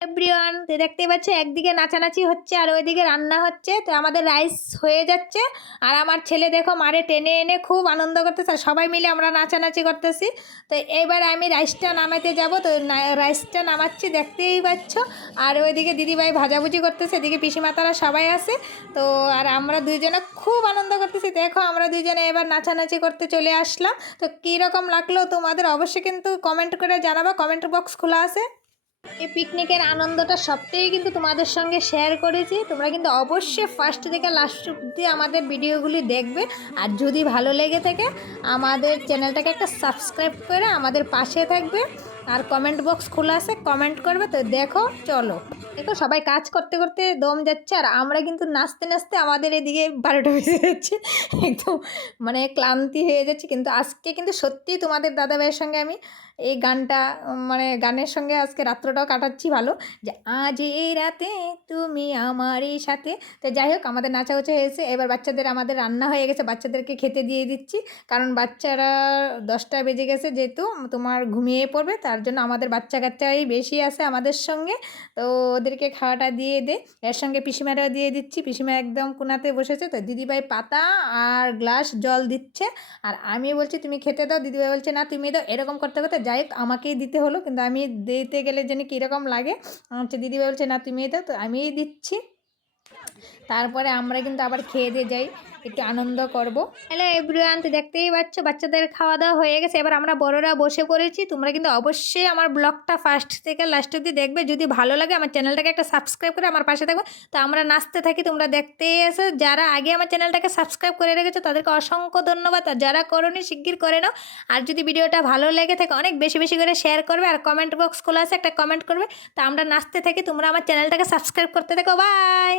Everyone তো দেখতেই পাচ্ছ, একদিকে নাচানাচি হচ্ছে আর ওইদিকে রান্না হচ্ছে, তো আমাদের রাইস হয়ে যাচ্ছে। আর আমার ছেলে দেখো মারে টেনে এনে খুব আনন্দ করতেছে, আর সবাই মিলে আমরা নাচানাচি করতেছি। তো এবার আমি রাইসটা নামাতে যাব, তো রাইসটা নামাচ্ছি, দেখতেই পাচ্ছ। আর ওইদিকে দিদিভাই ভাজাভুজি করতেছে, এদিকে পিসিমাতারা সবাই আছে। তো আর আমরা দুইজনে খুব আনন্দ করতেছি। দেখো আমরা দুইজনে এবার নাচানাচি করতে চলে আসলাম। তো কীরকম লাগল তোমাদের অবশ্যই কিন্তু কমেন্ট করে জানাবা কমেন্ট বক্স খোলা আছে। এই পিকনিকের আনন্দটা সবটাই কিন্তু তোমাদের সঙ্গে শেয়ার করেছি। তোমরা কিন্তু অবশ্যই ফার্স্ট থেকে লাস্ট অব্দি আমাদের ভিডিওগুলি দেখবে। আর যদি ভালো লেগে থাকে, আমাদের চ্যানেলটাকে একটা সাবস্ক্রাইব করে আমাদের পাশে থাকবে। আর কমেন্ট বক্স খোলা আছে কমেন্ট করবে তো দেখো, চলো। দেখো সবাই কাজ করতে করতে দম যাচ্ছে, আর আমরা কিন্তু নাচতে নাচতে আমাদের এদিকে বারোটা বেজে যাচ্ছে। একদম মানে ক্লান্তি হয়ে যাচ্ছে, কিন্তু আজকে কিন্তু সত্যি তোমাদের দাদাভাইয়ের সঙ্গে আমি এই গানটা মানে গানের সঙ্গে আজকে রাত্রটাও কাটাচ্ছি ভালো। যে আজ এই রাতে তুমি আমারই সাথে, তো যাই হোক, আমাদের নাচা উচা হয়েছে, এবার বাচ্চাদের আমাদের রান্না হয়ে গেছে, বাচ্চাদেরকে খেতে দিয়ে দিচ্ছি, কারণ বাচ্চারা দশটা বেজে গেছে যেহেতু, তোমার ঘুমিয়ে পড়বে, তার জন্য আমাদের বাচ্চা কাচ্চাই বেশি আছে আমাদের সঙ্গে। তো ওদেরকে খাওয়াটা দিয়ে দে। এর সঙ্গে পিসিমারাও দিয়ে দিচ্ছি। পিসিমা একদম কোনাতে বসেছে। তো দিদিভাই পাতা আর গ্লাস জল দিচ্ছে। আর আমি বলছি, তুমি খেতে দাও। দিদিভাই বলছে, না, তুমি দাও। এরকম করতে করতে যাই হোক, আমাকেই দিতে হলো। কিন্তু আমি দিতে গেলে যেন কীরকম লাগে? হচ্ছে দিদিভাই বলছে, না, তুমিই দাও। তো আমিই দিচ্ছি। তারপরে আমরা কিন্তু আবার খেয়ে দিয়ে যাই, একটু আনন্দ করব। হ্যালো এভরিওয়ান তো দেখতেই পাচ্ছ, বাচ্চাদের খাওয়া দাওয়া হয়ে গেছে। এবার আমরা বড়রা বসে পড়েছি। তোমরা কিন্তু অবশ্যই আমার ব্লগটা ফার্স্ট থেকে লাস্ট অব্দি দেখবে। যদি ভালো লাগে, আমার চ্যানেলটাকে একটা সাবস্ক্রাইব করে আমার পাশে থাকবে। তো আমরা নাচতে থাকি, তোমরা দেখতেই এসো। যারা আগে আমার চ্যানেলটাকে সাবস্ক্রাইব করে রেখেছো, তাদেরকে অসংখ্য ধন্যবাদ। আর যারা করোনি, শিগগির করে নাও। আর যদি ভিডিওটা ভালো লেগে থাকে, অনেক বেশি বেশি করে শেয়ার করবে। আর কমেন্ট বক্স খোলা আছে, একটা কমেন্ট করবে। তা আমরা নাচতে থাকি, তোমরা আমার চ্যানেলটাকে সাবস্ক্রাইব করতে থাকো। বাই